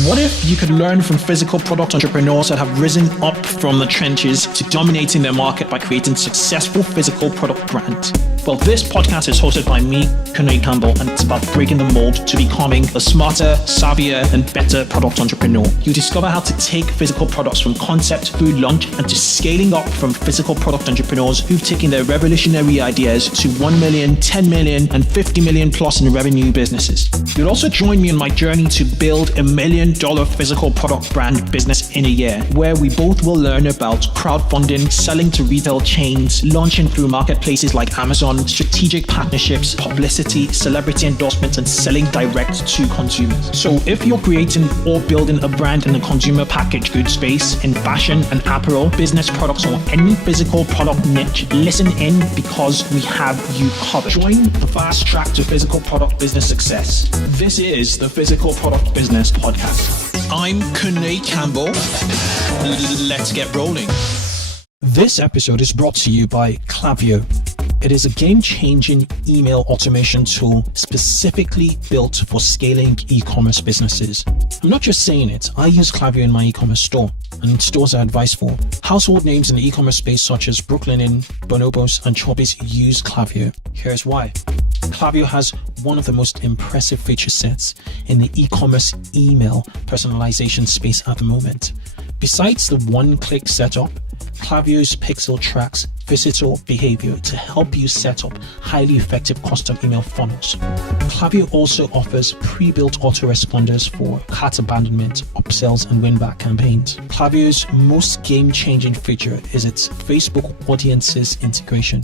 What if you could learn from physical product entrepreneurs that have risen up from the trenches to dominating their market by creating successful physical product brands? Well, this podcast is hosted by me, Julio Campbell, and it's about breaking the mold to becoming a smarter, savvier, and better product entrepreneur. You discover how to take physical products from concept through launch and to scaling up from physical product entrepreneurs who've taken their revolutionary ideas to 1 million, 10 million, and 50 million plus in revenue businesses. You'll also join me on my journey to build $1 million physical product brand business in a year, where we both will learn about crowdfunding, selling to retail chains, launching through marketplaces like Amazon, strategic partnerships, publicity, celebrity endorsements, and selling direct to consumers. So if you're creating or building a brand in the consumer packaged goods space, in fashion and apparel, business products, or any physical product niche, listen in because we have you covered. Join the fast track to physical product business success. This is the Physical Product Business Podcast. I'm Julio Campbell. Let's get rolling. This episode is brought to you by Klaviyo. It is a game-changing email automation tool specifically built for scaling e-commerce businesses. I'm not just saying it. I use Klaviyo in my e-commerce store, and stores I advise for. Household names in the e-commerce space such as Brooklinen, Bonobos, and Chubbies use Klaviyo. Here's why. Klaviyo has one of the most impressive feature sets in the e-commerce email personalization space at the moment. Besides the one-click setup, Klaviyo's Pixel tracks visitor behavior to help you set up highly effective custom email funnels. Klaviyo also offers pre-built autoresponders for cart abandonment, upsells, and win-back campaigns. Klaviyo's most game-changing feature is its Facebook Audiences integration,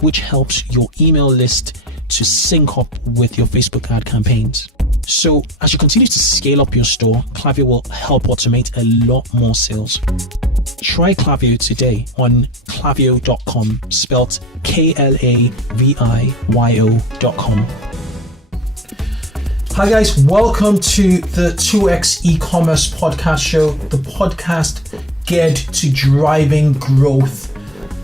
which helps your email list to sync up with your Facebook ad campaigns. So as you continue to scale up your store, Klaviyo will help automate a lot more sales. Try Klaviyo today on klaviyo.com, spelt Klaviyo.com. Hi guys, welcome to the 2X e-commerce podcast show, the podcast geared to driving growth,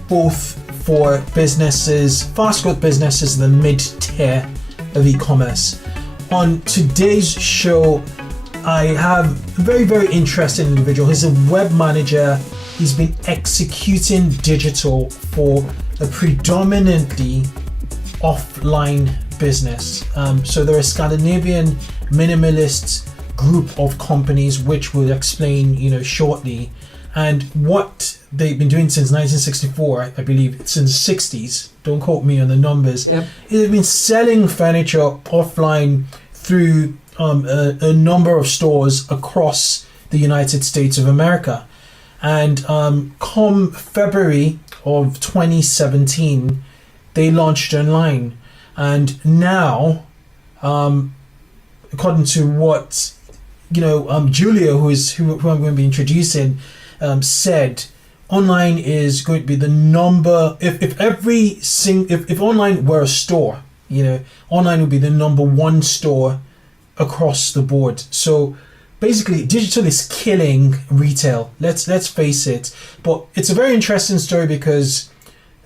both for businesses, fast growth businesses, the mid-tier of e-commerce. On today's show, I have a very, very interesting individual. He's a web manager. He's been executing digital for a predominantly offline business. So they're a Scandinavian minimalist group of companies, which we'll explain, shortly. And what they've been doing since 1964, I believe, since the 60s, don't quote me on the numbers, Yep. They've been selling furniture offline through a number of stores across the United States of America. And come February of 2017, they launched online. And now, according to what Julio, who I'm going to be introducing, said, online is going to be the number. If online were a store, online would be the number one store across the board. So basically, digital is killing retail. Let's face it. But it's a very interesting story because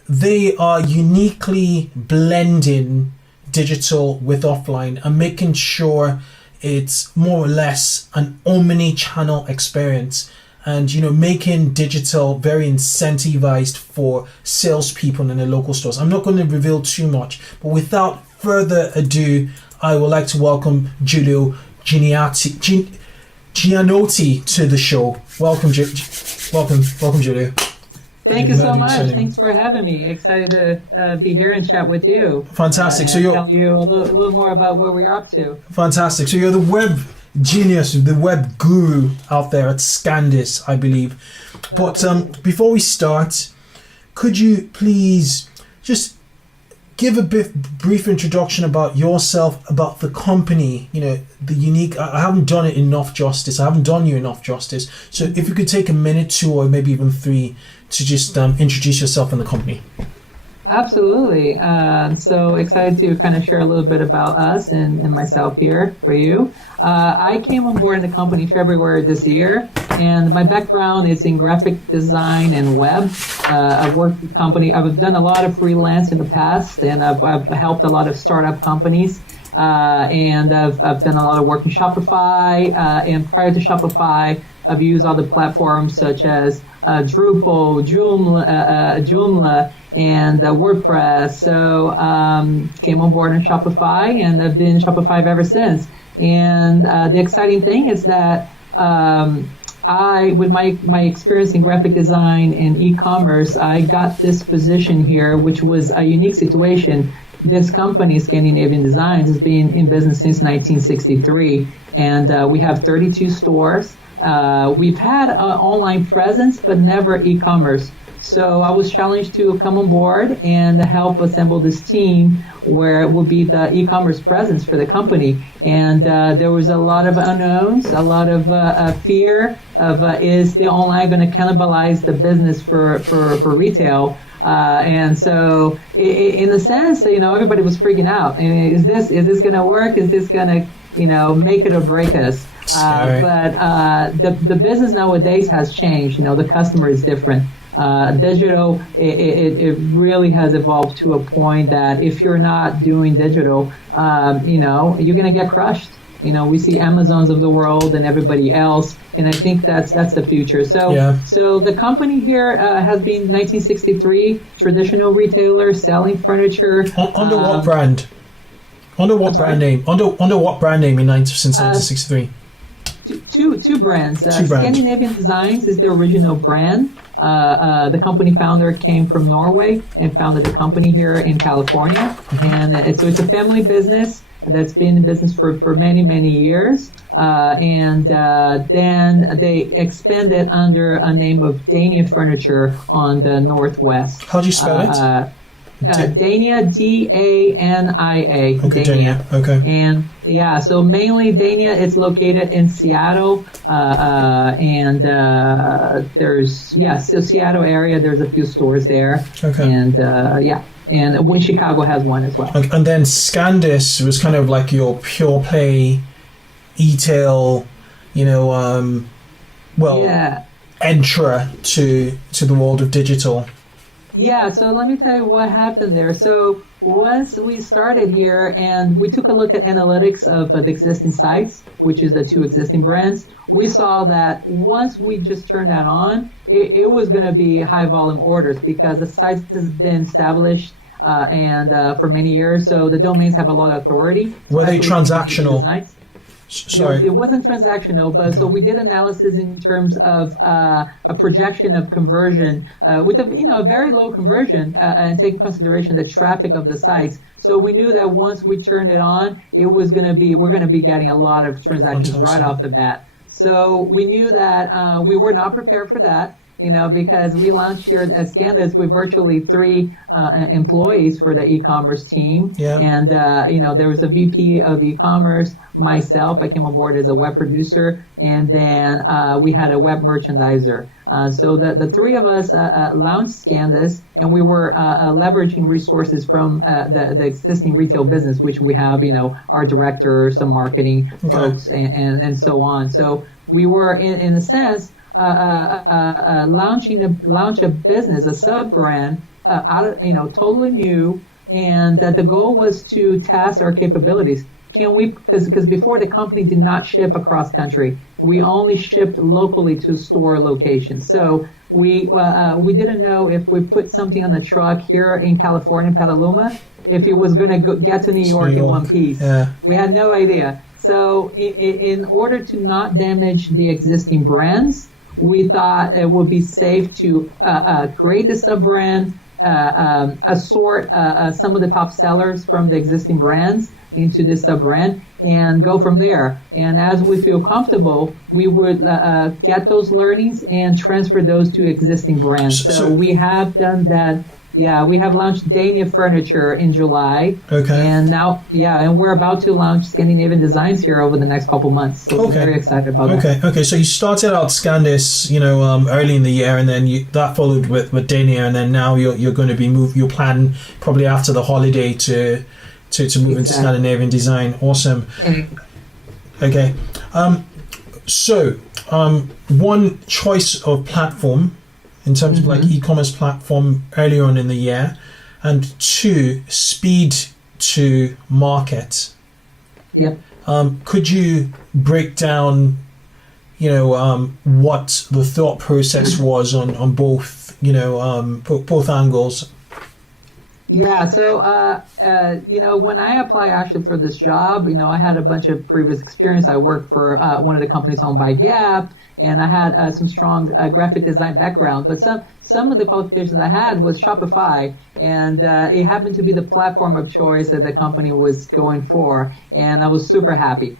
they are uniquely blending digital with offline and making sure it's more or less an OmniChannel experience. And making digital very incentivized for salespeople in the local stores. I'm not going to reveal too much, but without further ado, I would like to welcome Julio Giannotti to the show. Welcome, Julio. Thank you so much. Thanks for having me. Excited to be here and chat with you. Fantastic. So tell you a little more about where we're up to. Fantastic. So you're the web genius, the web guru out there at SCANDIS, I believe. But before we start, could you please just give a brief introduction about yourself, about the company, the unique. I haven't done it enough justice. I haven't done you enough justice. So if you could take a minute, 2, or maybe even 3 to just introduce yourself and the company. Absolutely. So excited to kind of share a little bit about us and myself here for you. I came on board in the company February this year, and my background is in graphic design and web. I've worked with company. I've done a lot of freelance in the past, and I've helped a lot of startup companies and I've done a lot of work in Shopify. And prior to Shopify, I've used other platforms such as Drupal, Joomla, and WordPress. So came on board in Shopify, and I've been in Shopify ever since. And the exciting thing is that with my experience in graphic design and e-commerce, I got this position here, which was a unique situation. This company, Scandinavian Designs, has been in business since 1963, and we have 32 stores. We've had an online presence, but never e-commerce. So I was challenged to come on board and help assemble this team where it will be the e-commerce presence for the company. And there was a lot of unknowns, a lot of fear of is the online going to cannibalize the business for retail? And so in a sense, everybody was freaking out. And is this going to work? Is this going to, make it or break us? But the business nowadays has changed. The customer is different. Digital, it really has evolved to a point that if you're not doing digital, you're going to get crushed. We see Amazons of the world and everybody else, and I think that's the future. So the company here has been 1963, traditional retailer selling furniture. Under what brand? Under what brand name? Under what brand name since 1963? Two brands. Scandinavian Designs is the original brand. The company founder came from Norway and founded a company here in California. And so it's a family business that's been in business for many, many years. And then they expanded under a name of Dania Furniture on the Northwest. How do you spell it? Dania, Dania. Okay, Dania. Okay. And so mainly Dania, it's located in Seattle, and there's so Seattle area. There's a few stores there. Okay. And and Chicago has one as well. And then SCANDIS was kind of like your pure play e-tail, entry to the world of digital. Yeah, so let me tell you what happened there. So once we started here and we took a look at analytics of the existing sites, which is the two existing brands, we saw that once we just turned that on, it was going to be high volume orders because the sites has been established and for many years. So the domains have a lot of authority. Were they transactional? Sorry. It wasn't transactional, but so we did analysis in terms of a projection of conversion with a very low conversion and taking consideration the traffic of the sites. So we knew that once we turned it on, we're going to be getting a lot of transactions right off the bat. So we knew that we were not prepared for that. Because we launched here at SCANDIS with virtually 3 employees for the e-commerce team. Yeah. And, there was a VP of e-commerce, myself, I came on board as a web producer, and then we had a web merchandiser. So the 3 of us launched SCANDIS, and we were leveraging resources from the existing retail business, which we have, our director, some marketing folks, and so on. So we were, in a sense, launch a business, a sub brand, totally new, and the goal was to test our capabilities. Can we? Because before the company did not ship across country, we only shipped locally to store locations. So we didn't know if we put something on the truck here in California, Petaluma, if it was going to get to New York in one piece. Yeah. We had no idea. So in order to not damage the existing brands, we thought it would be safe to create the sub-brand, assort some of the top sellers from the existing brands into this sub-brand, and go from there. And as we feel comfortable, we would get those learnings and transfer those to existing brands. So we have done that. Yeah, we have launched Dania Furniture in July. Okay. And now, and we're about to launch Scandinavian Designs here over the next couple months. So we're very excited about that. Okay. So you started out SCANDIS, early in the year, and then that followed with Dania, and then now you're going to be your plan probably after the holiday to move into Scandinavian Design. Awesome. Okay. So one choice of platform in terms of like e-commerce platform earlier on in the year, and 2, speed to market. Yep. Could you break down, what the thought process was on both, both angles? Yeah, so when I applied actually for this job, I had a bunch of previous experience. I worked for one of the companies owned by Gap, and I had some strong graphic design background. But some of the qualifications I had was Shopify, and it happened to be the platform of choice that the company was going for, and I was super happy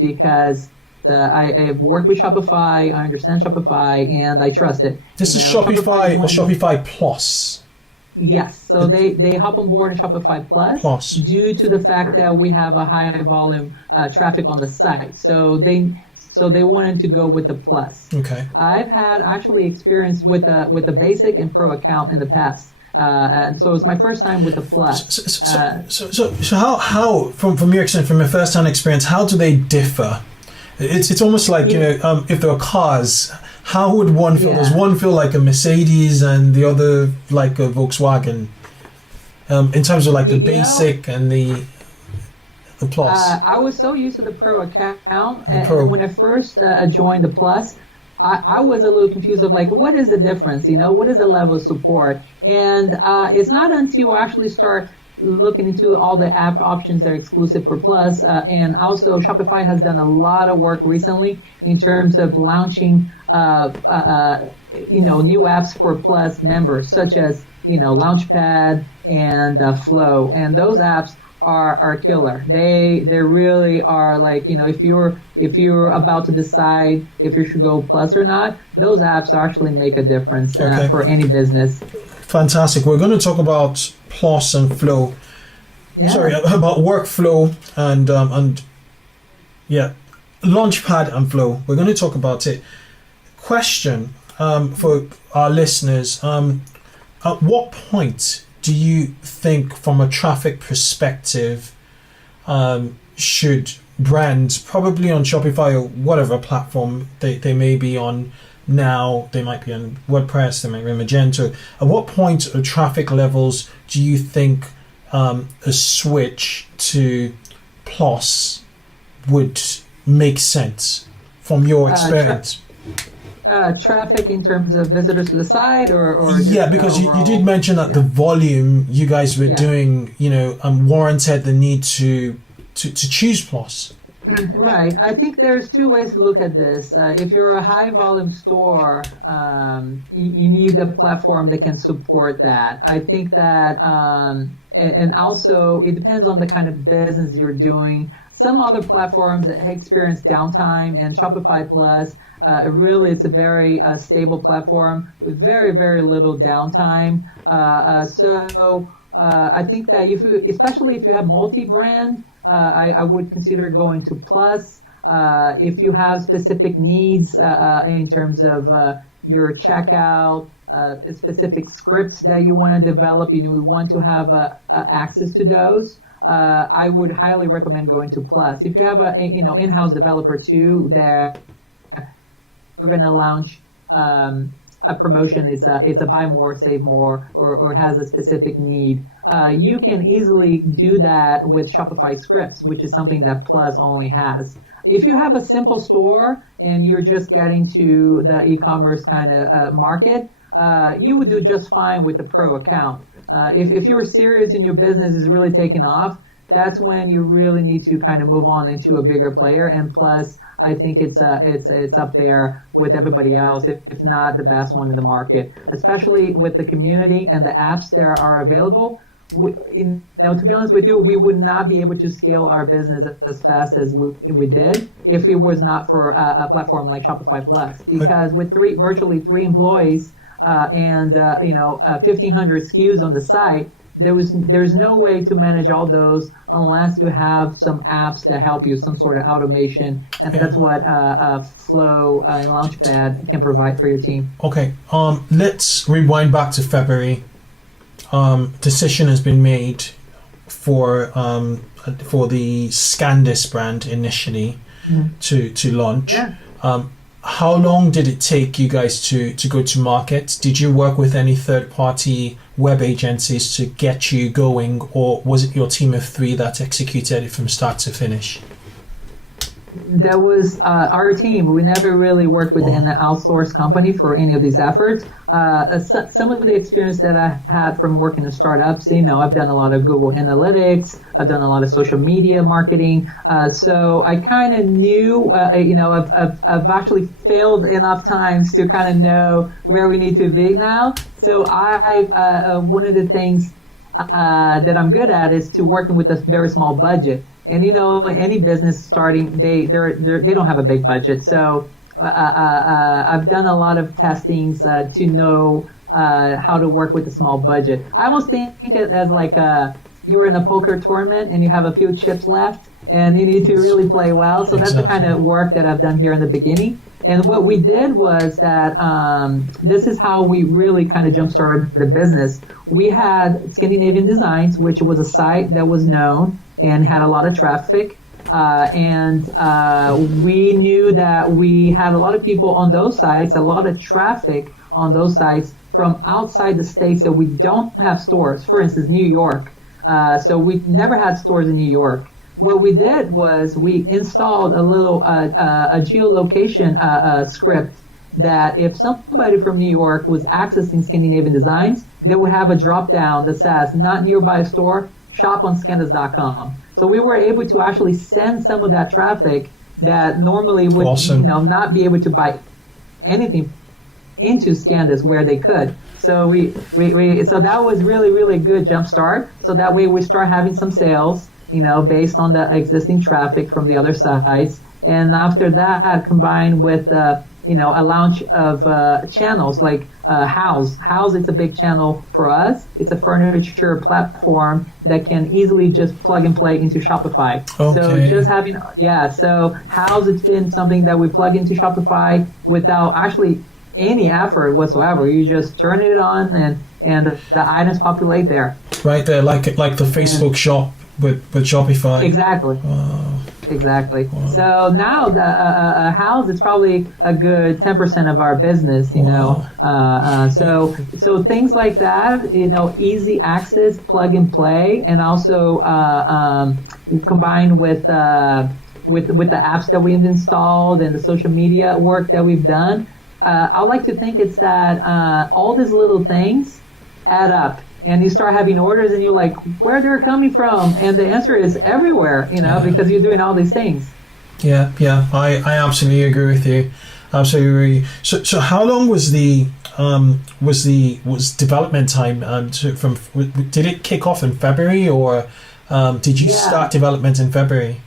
because I have worked with Shopify, I understand Shopify, and I trust it. This is Shopify or Shopify Plus? Yes, so they hop on board in Shopify Plus due to the fact that we have a high volume traffic on the site. So they wanted to go with the Plus. Okay. I've had actually experience with the basic and pro account in the past. And so it was my first time with the Plus. So how from your experience, from your first time experience, how do they differ? It's almost like, if there were cars, how would one feel? Does one feel like a Mercedes and the other like a Volkswagen? In terms of like the basic and the Plus. I was so used to the pro account, and when I first joined the Plus, I was a little confused of like, what is the difference? What is the level of support? And it's not until you actually start looking into all the app options that are exclusive for Plus, and also Shopify has done a lot of work recently in terms of launching new apps for Plus members, such as Launchpad and Flow, and those apps are killer. They really are like, if you're about to decide if you should go Plus or not, those apps actually make a difference for any business. Fantastic. We're going to talk about Plus and Flow. Yeah. Sorry, about workflow and Launchpad and Flow. We're going to talk about it. Question for our listeners: at what point do you think, from a traffic perspective, should brands, probably on Shopify or whatever platform they may be on now, they might be on WordPress, they might be on Magento, at what point of traffic levels do you think a switch to Plus would make sense from your experience? Traffic in terms of visitors to the site, or because you did mention that the volume you guys were doing, warranted the need to choose Plus. Right. I think there's two ways to look at this. If you're a high volume store, you need a platform that can support that. I think that, and also it depends on the kind of business you're doing. Some other platforms that experience downtime, and Shopify Plus, really it's a very stable platform with very, very little downtime. So I think that especially if you have multi-brand, I would consider going to Plus. If you have specific needs in terms of your checkout, specific scripts that you want to develop, we want to have access to those. I would highly recommend going to Plus. If you have a in-house developer too, that you're going to launch a promotion, it's a buy more, save more, or has a specific need. You can easily do that with Shopify scripts, which is something that Plus only has. If you have a simple store and you're just getting to the e-commerce kind of market, you would do just fine with the pro account. If you're serious and your business is really taking off, that's when you really need to kind of move on into a bigger player. And Plus, I think it's up there with everybody else, if not the best one in the market, especially with the community and the apps that are available. To be honest with you, we would not be able to scale our business as fast as we did if it was not for a platform like Shopify Plus. Because with virtually three employees and 1,500 SKUs on the site, there's no way to manage all those unless you have some apps that help you, some sort of automation, and that's what Flow and Launchpad can provide for your team. Okay, let's rewind back to February. Decision has been made for the SCANDIS brand initially to launch. Yeah. How long did it take you guys to go to market? Did you work with any third-party web agencies to get you going, or was it your team of 3 that executed it from start to finish? That was our team. We never really worked with an outsourced company for any of these efforts. Some of the experience that I had from working in startups, I've done a lot of Google Analytics. I've done a lot of social media marketing. So I kind of knew, I've actually failed enough times to kind of know where we need to be now. So one of the things that I'm good at is to working with a very small budget. And any business starting, they don't have a big budget. So I've done a lot of testings to know how to work with a small budget. I almost think it as like you were in a poker tournament and you have a few chips left and you need to really play well. So that's the kind of work that I've done here in the beginning. And what we did was that this is how we really kind of jump-started the business. We had Scandinavian Designs, which was a site that was known and had a lot of traffic. And we knew that we had a lot of people on those sites, a lot of traffic on those sites from outside the states that we don't have stores. For instance, New York. So we never had stores in New York. What we did was we installed a little a geolocation script that if somebody from New York was accessing Scandinavian Designs, they would have a drop down that says not nearby store, shop on SCANDIS.com. So we were able to actually send some of that traffic that normally would not be able to buy anything into SCANDIS where they could. So so that was really, really good jump start. So that way we start having some sales, based on the existing traffic from the other sites. And after that, combined with a launch of channels like House. House, it's a big channel for us. It's a furniture platform that can easily just plug and play into Shopify. Okay. So just having, so House, it's been something that we plug into Shopify without actually any effort whatsoever. You just turn it on and the items populate there. Right there, like the Facebook shop with Shopify. Exactly. Wow. Exactly. Wow. So now the House is probably a good 10% of our business, So things like that, easy access, plug and play, and also combined with the apps that we've installed and the social media work that we've done. I like to think it's that all these little things add up. And you start having orders and you're like, where they're coming from? And the answer is everywhere, because you're doing all these things. Yeah, I absolutely agree with you. Absolutely. So how long was development time? Did it kick off in February, or did you start development in February?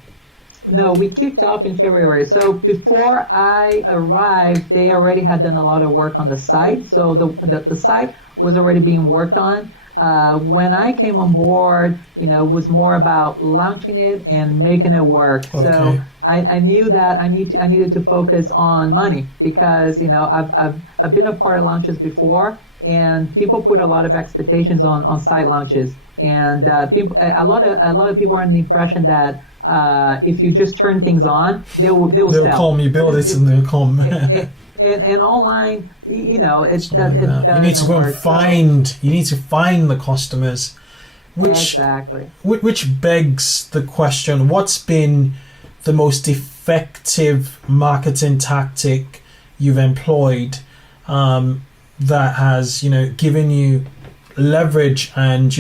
No, we kicked off in February. So before I arrived, they already had done a lot of work on the site. So the site was already being worked on. When I came on board, it was more about launching it and making it work. Okay. So I knew that I needed to focus on money because I've been a part of launches before, and people put a lot of expectations on site launches, and a lot of people are in the impression that if you just turn things on, they'll sell. Come, you build it and they'll come. And online, you need to go and find. You need to find the customers, which begs the question: what's been the most effective marketing tactic you've employed that has given you leverage and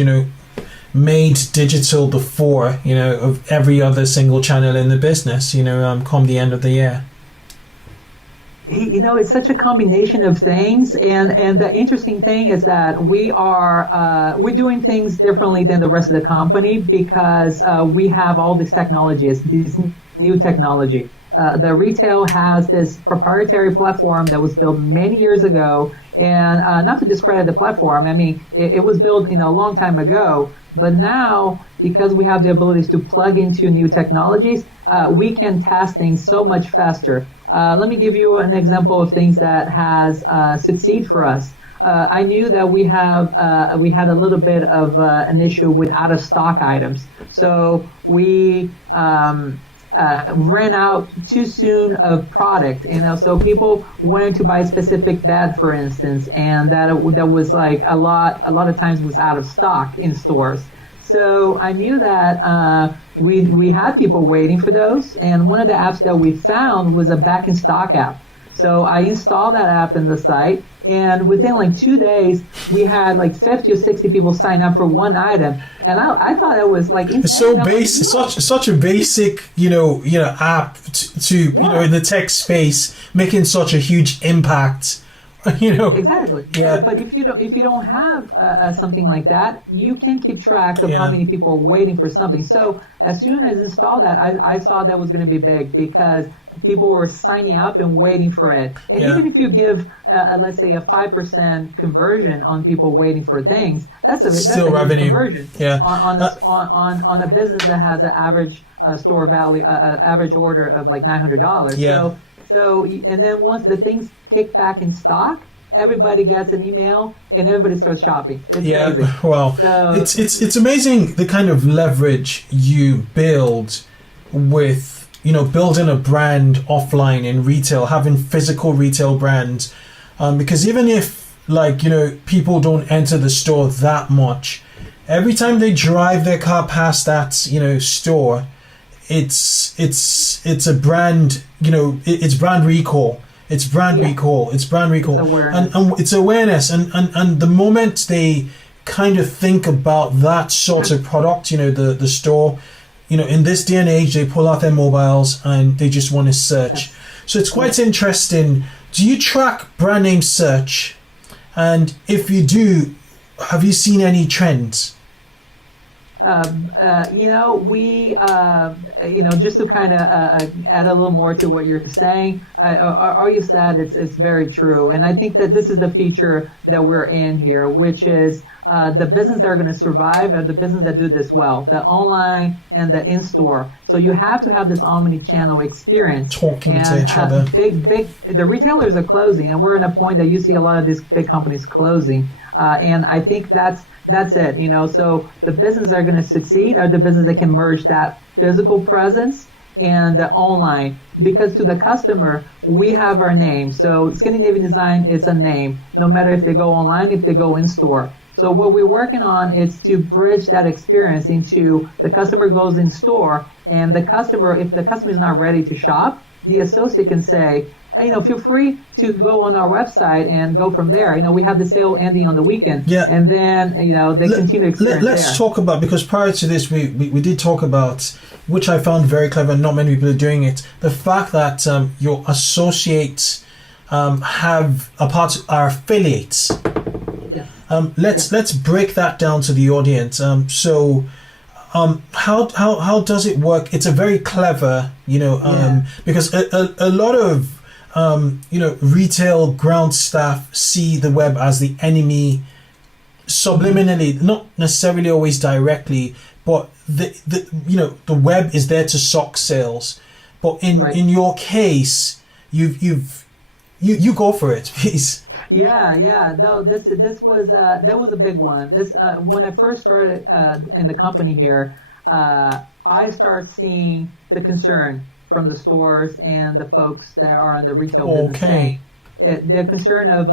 made digital the fore of every other single channel in the business? Come the end of the year. It's such a combination of things, and the interesting thing is that we're doing things differently than the rest of the company because we have all these technologies, this new technology. The retail has this proprietary platform that was built many years ago, and not to discredit the platform, it was built a long time ago, but now because we have the abilities to plug into new technologies, we can test things so much faster. Let me give you an example of things that has succeed for us. I knew that we had a little bit of an issue with out of stock items. So we ran out too soon of product, so people wanted to buy a specific bed, for instance, and that was like a lot of times was out of stock in stores. So I knew that we had people waiting for those, and one of the apps that we found was a back in stock app. So I installed that app in the site, and within like 2 days, we had like 50 or 60 people sign up for one item, and I thought it was like it's so basic, such a basic app to in the tech space, making such a huge impact. Exactly. Yeah. But if you don't have something like that, you can't keep track of how many people are waiting for something. So as soon as I installed that, I saw that was going to be big because people were signing up and waiting for it. And even if you give, let's say, a 5% conversion on people waiting for things, that's a revenue conversion. Yeah. On a business that has an average store value, average order of like $900. Yeah. So and then once the things kick back in stock, everybody gets an email and everybody starts shopping. It's crazy. Well, so, it's amazing the kind of leverage you build with building a brand offline in retail, having physical retail brands, because even if people don't enter the store that much, every time they drive their car past that store, it's a brand, it's brand recall. It's brand recall. It's brand recall. And it's awareness. And the moment they kind of think about that sort of product, the store, in this day and age, they pull out their mobiles and they just want to search. So it's quite interesting. Do you track brand name search? And if you do, have you seen any trends? We, just to kind of add a little more to what you're saying, you said it's very true. And I think that this is the feature that we're in here, which is the business that are going to survive are the business that do this well, the online and the in-store. So you have to have this omni-channel experience. Talking to each other. The retailers are closing, and we're in a point that you see a lot of these big companies closing. And I think that's it, So the businesses that are going to succeed are the businesses that can merge that physical presence and the online. Because to the customer, we have our name. So Scandinavian Design is a name, no matter if they go online, if they go in store. So what we're working on is to bridge that experience into the customer goes in store, and if the customer is not ready to shop, the associate can say, feel free to go on our website and go from there. We have the sale ending on the weekend. Yeah. And then, they continue to experience Let's talk about, because prior to this, we did talk about, which I found very clever, and not many people are doing it, the fact that your associates are affiliates. Yeah. Let's break that down to the audience. How does it work? It's a very clever, because a lot of retail ground staff see the web as the enemy subliminally, not necessarily always directly, but the web is there to suck sales. But in your case, you go for it, please. Yeah. No, this was that was a big one. This when I first started in the company here, I started seeing the concern from the stores and the folks that are on the retail business saying the concern of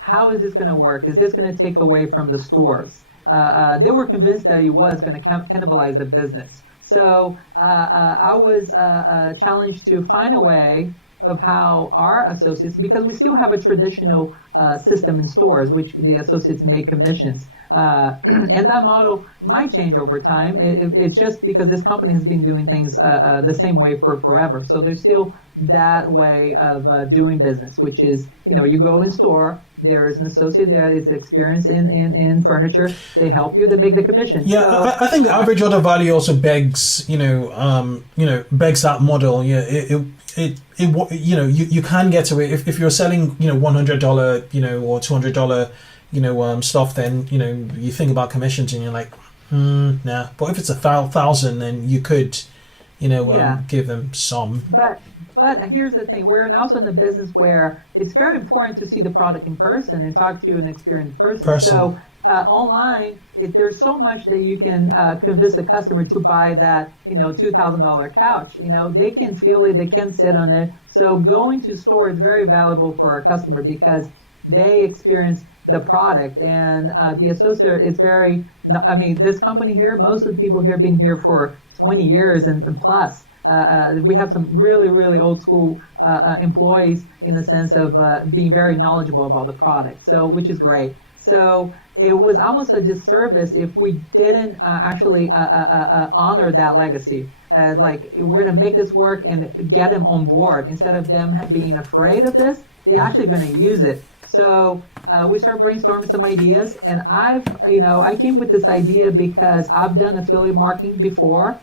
how is this going to work? Is this going to take away from the stores? They were convinced that it was going to cannibalize the business. So I was challenged to find a way of how our associates, because we still have a traditional system in stores, which the associates make commissions. And that model might change over time. It's just because this company has been doing things the same way for forever. So there's still that way of doing business, which is, you go in store, there is an associate there that is experienced in furniture. They help you, they make the commission. Yeah, so, I think the average order value also begs, begs that model. Yeah, you can get away if you're selling, $100, or $200, stuff. Then you think about commissions and you're like, nah. But if it's 1,000, then you could, give them some. But here's the thing: we're also in the business where it's very important to see the product in person and talk to an experienced person. So online, there's so much that you can convince the customer to buy that, $2,000 couch. They can feel it, they can sit on it. So going to store is very valuable for our customer because they experience the product, and the associate is very. This company here, most of the people here have been here for 20 years and plus. We have some really, really old school employees in the sense of being very knowledgeable about the product, so which is great. So it was almost a disservice if we didn't actually honor that legacy. Like, we're going to make this work and get them on board instead of them being afraid of this. They're actually going to use it. So we started brainstorming some ideas, and I came with this idea because I've done affiliate marketing before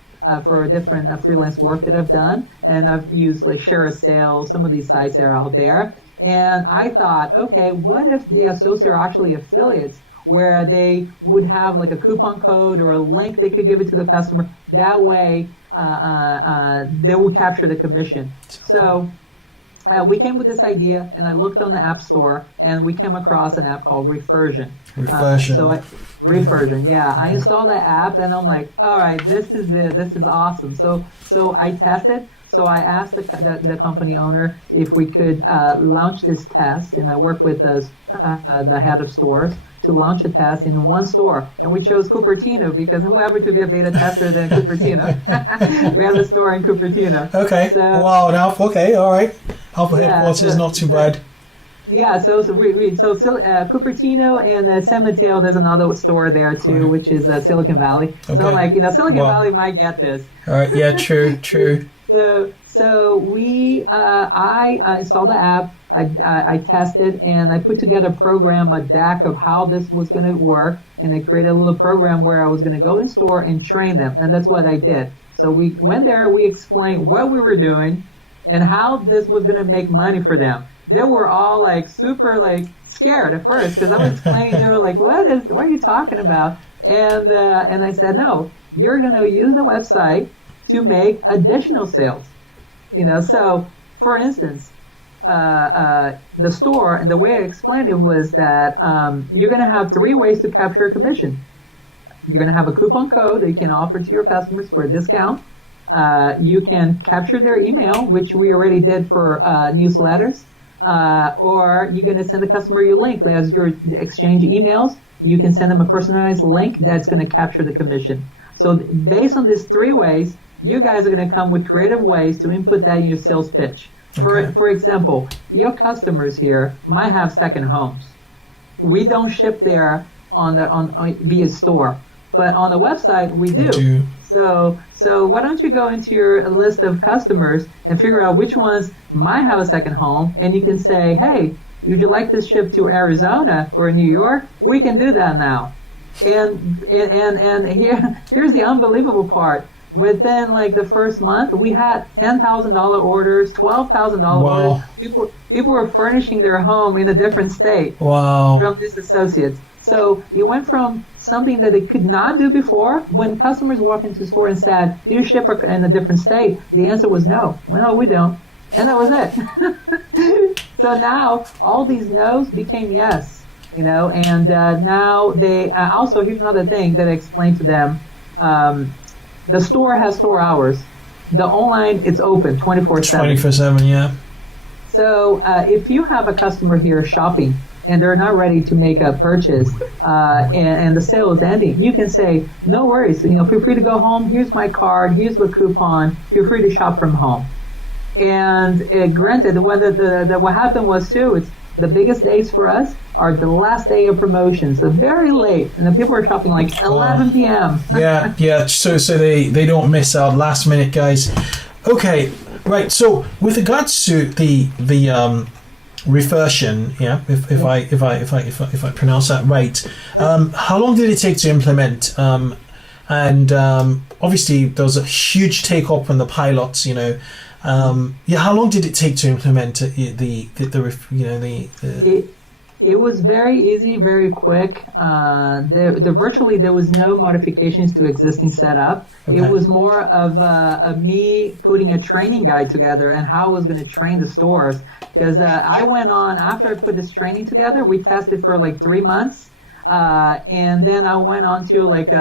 for different freelance work that I've done, and I've used like Share a Sale, some of these sites that are out there. And I thought, okay, what if the associates are actually affiliates, where they would have like a coupon code or a link they could give it to the customer. That way, they will capture the commission. So we came with this idea, and I looked on the App Store, and we came across an app called Reversion. Reversion, yeah. I installed that app, and I'm like, all right, this is it. This is awesome. So I tested. So I asked the company owner if we could launch this test, and I worked with the head of stores to launch a test in one store. And we chose Cupertino because whoever to be a beta tester than Cupertino. We have a store in Cupertino. Okay. So, wow. Now, okay. All right. Alpha headquarters is not too bad. Yeah. So Cupertino and San Mateo, there's another store there too, which is Silicon Valley. Okay. So like, Silicon Valley might get this. All right. Yeah. True. So I installed the app. I tested, and I put together a deck of how this was going to work, and I created a little program where I was going to go in store and train them, and that's what I did. So we went there, we explained what we were doing and how this was going to make money for them. They were all like super like scared at first because I was explaining. They were like, what are you talking about? And I said, no, you're going to use the website to make additional sales. So for instance, the store, and the way I explained it was that you're going to have 3 ways to capture a commission. You're going to have a coupon code that you can offer to your customers for a discount. You can capture their email, which we already did for newsletters, or you're going to send the customer your link. As you exchange emails, you can send them a personalized link that's going to capture the commission. So based on these 3 ways, you guys are going to come with creative ways to input that in your sales pitch. For example, your customers here might have second homes. We don't ship there on via store, but on the website we do. So why don't you go into your list of customers and figure out which ones might have a second home, and you can say, hey, would you like this shipped to Arizona or New York? We can do that now. And here's the unbelievable part. Within like the first month, we had $10,000 orders, $12,000 orders. People were furnishing their home in a different state from these associates. So it went from something that they could not do before. When customers walk into the store and said, do you ship in a different state? The answer was no. Well, no, we don't. And that was it. So now all these no's became yes, and now they also, here's another thing that I explained to them. The store has store hours. The online, it's open 24/7. 24/7, yeah. So if you have a customer here shopping and they're not ready to make a purchase and the sale is ending, you can say, no worries, feel free to go home. Here's my card. Here's the coupon. Feel free to shop from home. And granted, what happened was too, it's the biggest days for us are the last day of promotions, so very late, and the people are shopping like 11 p.m. yeah. So they don't miss out last minute, guys. Okay, right. So with regards to the reversion, if I pronounce that right, how long did it take to implement? And obviously there was a huge take up on the pilots. How long did it take to implement It was very easy, very quick. Virtually there was no modifications to existing setup. Okay. It was more of me putting a training guide together and how I was going to train the stores. Because I went on, after I put this training together, we tested for like 3 months. And then I went on to like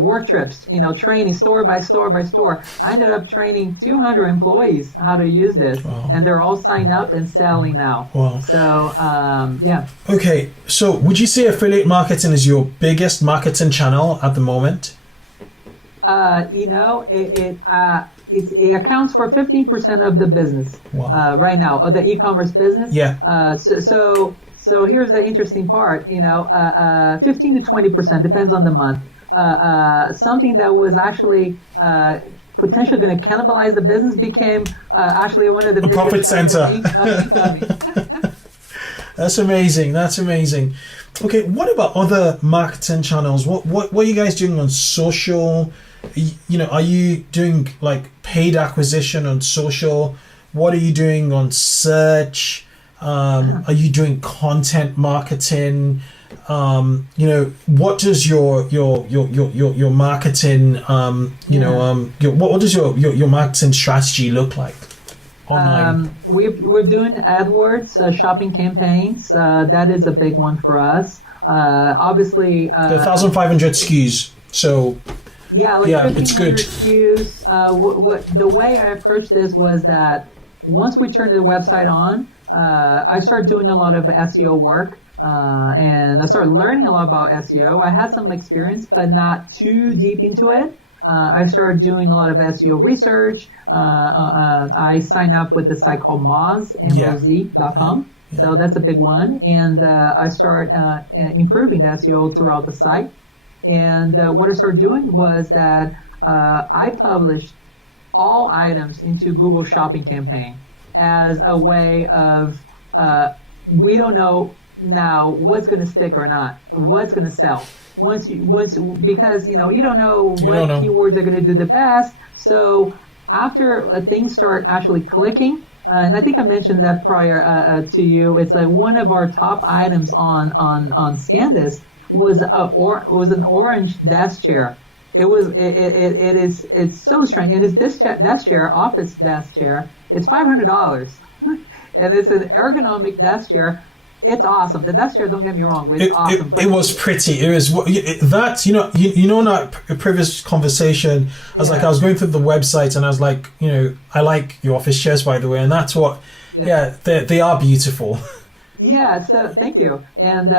work trips, training store by store by store. I ended up training 200 employees how to use this, and they're all signed up and selling now. Wow. So, yeah. Okay, so would you say affiliate marketing is your biggest marketing channel at the moment? It accounts for 15% of the business right now, of the e-commerce business. Yeah. So here's the interesting part, 15 to 20%, depends on the month. Something that was actually potentially going to cannibalize the business became actually one of the biggest profit center. That's amazing. Okay, what about other marketing channels? What are you guys doing on social? Are you doing like paid acquisition on social? What are you doing on search? Are you doing content marketing? What does your marketing what does your marketing strategy look like online? We're doing AdWords, shopping campaigns. That is a big one for us. Obviously, the 1,500 SKUs. So it's good. SKUs. The way I approached this was that once we turned the website on, I started doing a lot of SEO work, and I started learning a lot about SEO. I had some experience, but not too deep into it. I started doing a lot of SEO research. I signed up with a site called moz.com. Yeah. So that's a big one. And I started improving the SEO throughout the site. And what I started doing was that I published all items into Google Shopping Campaign as a way of, we don't know now what's going to stick or not, what's going to sell. Because you don't know what keywords are going to do the best. So after things start actually clicking, and I think I mentioned that prior to you, it's like one of our top items on SCANDIS was an orange desk chair. It's so strange. And it's this desk chair, office desk chair. It's $500, and it's an ergonomic desk chair. It's awesome. The desk chair, don't get me wrong, it's awesome. It was pretty. It was that in our previous conversation, I was going through the website and I was like, I like your office chairs, by the way, and that's what. Yeah, they are beautiful. Yeah. So thank you. And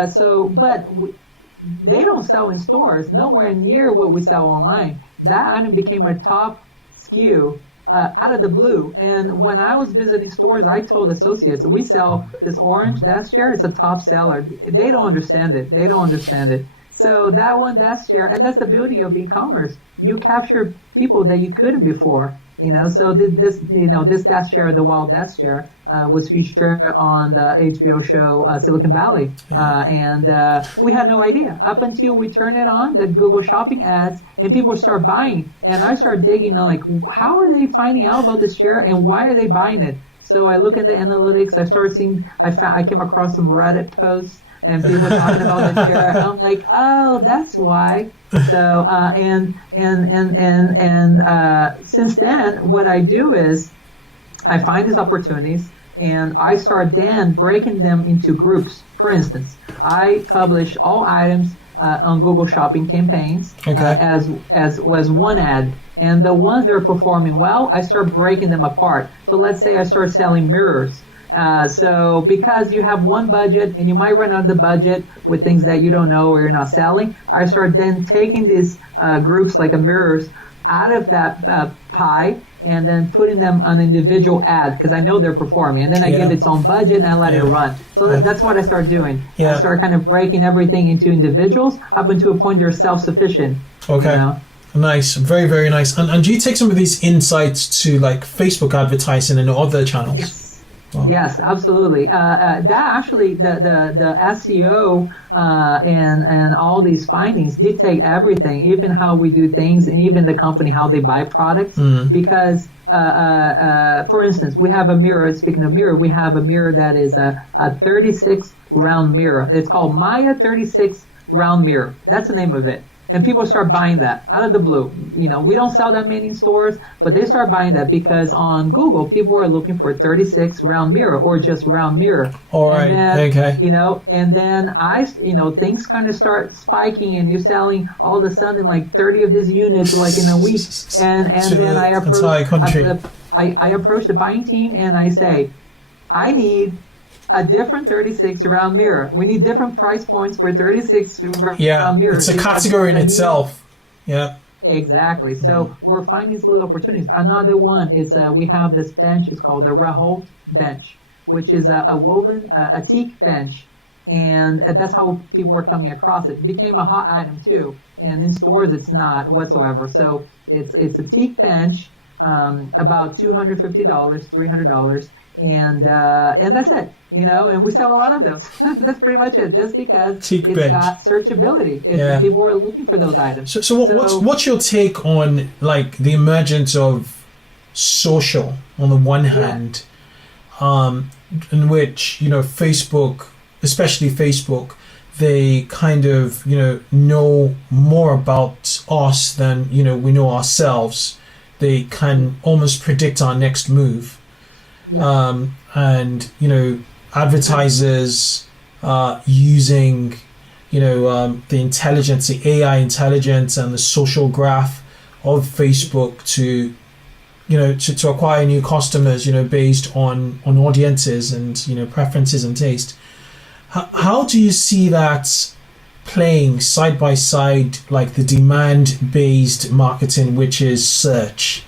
they don't sell in stores. Nowhere near what we sell online. That item became our top SKU. Out of the blue. And when I was visiting stores, I told associates, we sell this orange desk chair. It's a top seller. They don't understand it. So that one desk chair, and that's the beauty of e-commerce. You capture people that you couldn't before. So this desk chair, the wild desk chair, was featured on the HBO show Silicon Valley. And we had no idea up until we turned it on, the Google Shopping ads, and people start buying. And I started digging on, how are they finding out about this chair and why are they buying it? So I look at the analytics. I started seeing, I came across some Reddit posts and people talking about the chair. And I'm like, oh, that's why. So, since then, what I do is I find these opportunities and I start then breaking them into groups. For instance, I publish all items on Google Shopping campaigns as one ad. And the ones that are performing well, I start breaking them apart. So let's say I start selling mirrors. So because you have one budget and you might run out of the budget with things that you don't know or you're not selling, I start then taking these groups like mirrors out of that pie and then putting them on individual ads because I know they're performing. And then I give its own budget and I let it run. So that's what I start doing. I start kind of breaking everything into individuals up until a point they're self-sufficient. Okay. Nice. Very, very nice. And do you take some of these insights to like Facebook advertising and other channels? Yes. Wow. Yes, absolutely. That actually, the SEO and all these findings dictate everything, even how we do things, and even the company how they buy products. Because, for instance, we have a mirror. Speaking of mirror, we have a mirror that is a 36 round mirror. It's called Maya 36 round mirror. That's the name of it. And people start buying that out of the blue. You know, we don't sell that many in stores, but they start buying that because on Google, people are looking for 36 round mirror or just round mirror. All right. Okay. You know, and then things kind of start spiking, and you're selling all of a sudden like 30 of these units like in a week. And then I approach the buying team and I say, I need a different 36 round mirror. We need different price points for 36 round mirror. It's a category in itself. Yeah. Exactly. So we're finding these little opportunities. Another one is we have this bench. It's called the Raholt bench, which is a woven, a teak bench. And that's how people were coming across it. It became a hot item too. And in stores, it's not whatsoever. So it's a teak bench, about $250, $300. And that's it. You know, and we sell a lot of those. That's pretty much it, just because it's got searchability. People are looking for those items. So what's your take on like the emergence of social on the one hand, in which, you know, Facebook, especially Facebook, they kind of, you know more about us than, you know, we know ourselves. They can almost predict our next move. Yeah. And, you know, advertisers using, you know, the intelligence, the AI intelligence and the social graph of Facebook to, you know, to acquire new customers, you know, based on audiences and, you know, preferences and taste. How do you see that playing side by side, like the demand-based marketing, which is search?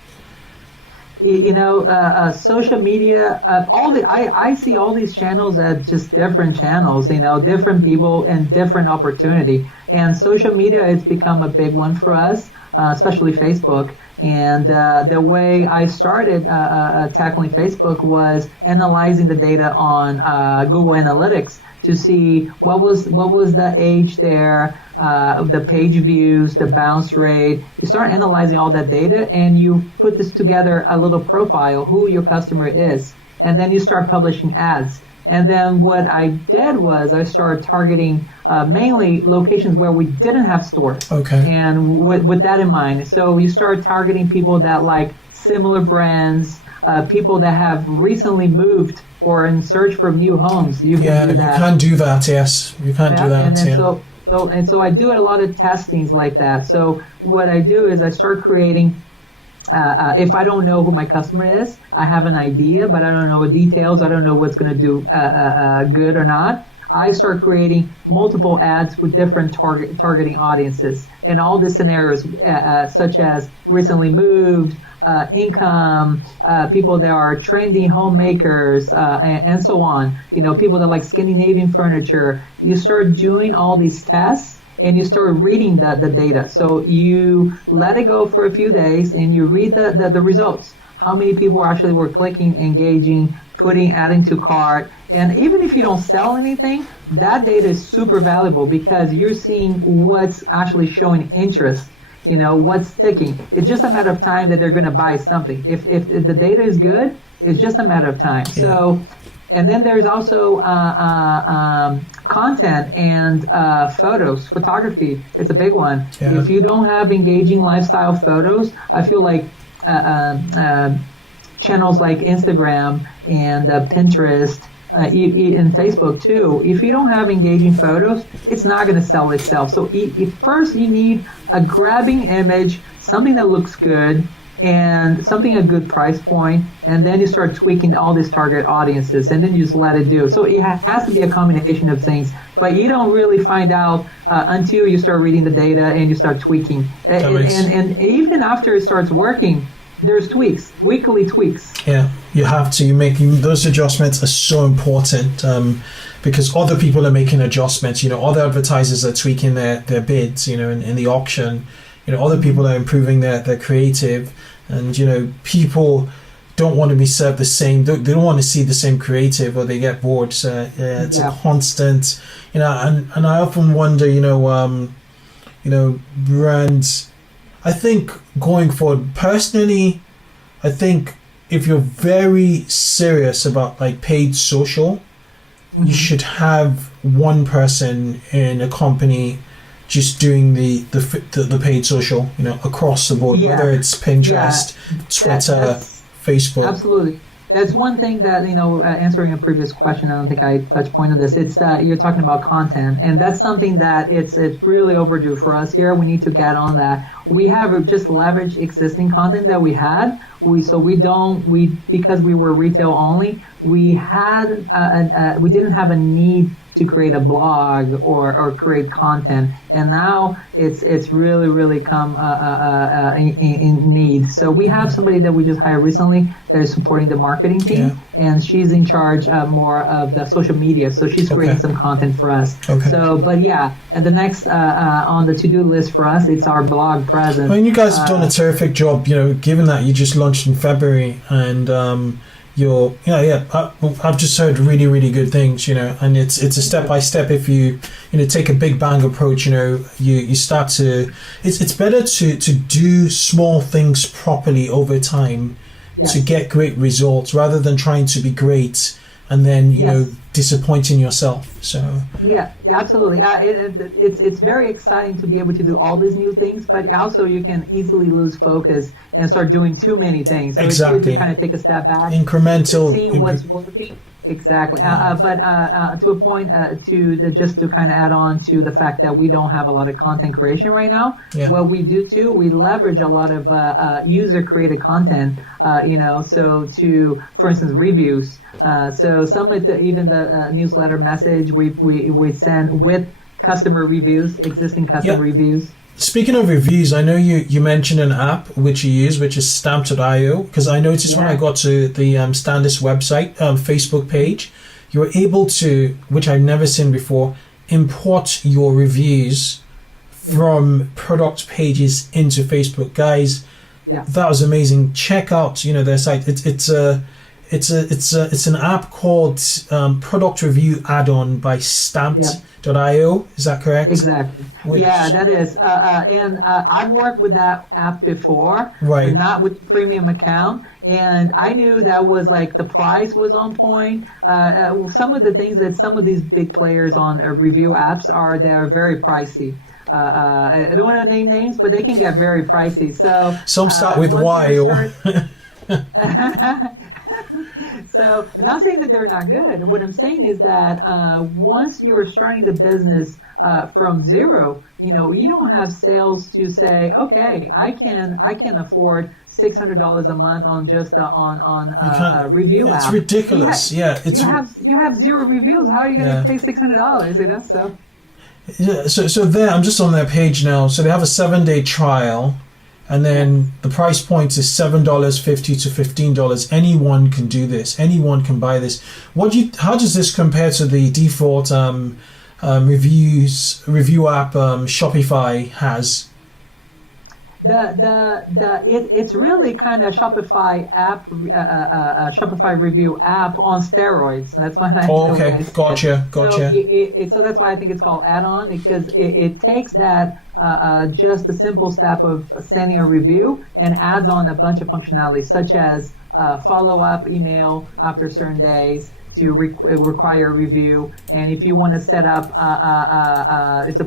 You know, social media, I see all these channels as just different channels, you know, different people and different opportunity. And social media has become a big one for us, especially Facebook. And the way I started tackling Facebook was analyzing the data on Google Analytics to see what was the age there, the page views, the bounce rate. You start analyzing all that data and you put this together, a little profile, who your customer is. And then you start publishing ads. And then what I did was I started targeting mainly locations where we didn't have stores. Okay. And with that in mind, so you start targeting people that like similar brands, people that have recently moved or in search for new homes. You can do that. You can do that. Yes, you can do that. And then so I do a lot of testings like that. So what I do is I start creating. If I don't know who my customer is, I have an idea, but I don't know the details. I don't know what's going to do good or not. I start creating multiple ads with different targeting audiences in all the scenarios, such as recently moved, income, people that are trendy homemakers, and so on. You know, people that like Scandinavian furniture. You start doing all these tests. And you start reading the data. So you let it go for a few days and you read the results. How many people actually were clicking, engaging, adding to cart. And even if you don't sell anything, that data is super valuable because you're seeing what's actually showing interest, you know, what's sticking. It's just a matter of time that they're going to buy something. If the data is good, it's just a matter of time. Yeah. So, and then there's also content and photos, photography. It's a big one. Yeah. If you don't have engaging lifestyle photos, I feel like channels like Instagram and Pinterest and Facebook too, if you don't have engaging photos, it's not going to sell itself. So first you need a grabbing image, something that looks good, and something a good price point, and then you start tweaking all these target audiences, and then you just let it do. So it has to be a combination of things, but you don't really find out until you start reading the data and you start tweaking. And even after it starts working, there's tweaks, weekly tweaks. Yeah, you have to. Making those adjustments are so important because other people are making adjustments. You know, other advertisers are tweaking their bids. You know, in the auction. You know, other people are improving their creative, and you know, people don't want to be served the same. They don't want to see the same creative, or they get bored. So it's a constant. You know, and I often wonder. You know, brands. I think going forward, personally, I think if you're very serious about like paid social, you should have one person in a company just doing the paid social, across the board, whether it's Pinterest, Twitter, Facebook. Absolutely. That's one thing that, answering a previous question, I don't think I touched point on this. It's that you're talking about content, and that's something that it's really overdue for us here. We need to get on that. We have just leveraged existing content that we had. Because we were retail only, we didn't have a need to create a blog or create content, and now it's really come in need. So we have somebody that we just hired recently that is supporting the marketing team, and she's in charge more of the social media. So she's creating some content for us. Okay. So, but and the next on the to-do list for us, it's our blog presence. I mean, you guys have done a terrific job. Given that you just launched in February, and I've just heard really, really good things, and it's a step by step. If you take a big bang approach, you start to, it's better to do small things properly over time to get great results, rather than trying to be great and then disappointing yourself. So absolutely. It's very exciting to be able to do all these new things, but also you can easily lose focus and start doing too many things. So exactly. It's good to kind of take a step back, incremental, seeing what's working. Exactly. But to a point, just to kind of add on to the fact that we don't have a lot of content creation right now. What we do too, we leverage a lot of user created content. So for instance, reviews. So some of the newsletter message we send with customer reviews, existing customer reviews. Speaking of reviews, I know you mentioned an app which you use, which is Stamp.io, because I noticed when I got to the SCANDIS website, Facebook page, you were able to, which I've never seen before, import your reviews from product pages into Facebook. Guys, that was amazing. Check out their site. It's an app called Product Review Add-on by Stamp.io. Is that correct? Exactly. That is. And I've worked with that app before, right? But not with the premium account. And I knew that was the price was on point. Some of the things that some of these big players on review apps they are very pricey. I don't want to name names, but they can get very pricey. So some start with Y. So I'm not saying that they're not good. What I'm saying is that once you're starting the business from zero, you don't have sales to say, okay, I can afford $600 a month on just on a review app. It's ridiculous. You have zero reviews. How are you going to pay $600? So. Yeah. So there, I'm just on their page now. So they have a 7-day trial. And then the price point is $7.50 to $15. Anyone can do this. Anyone can buy this. How does this compare to the default review app Shopify has? It's really kind of Shopify app, Shopify review app on steroids. That's why I. Okay, gotcha. So that's why I think it's called add-on, because it takes that. Just the simple step of sending a review and adds on a bunch of functionality, such as follow-up email after certain days to require a review. And if you want to set up, if the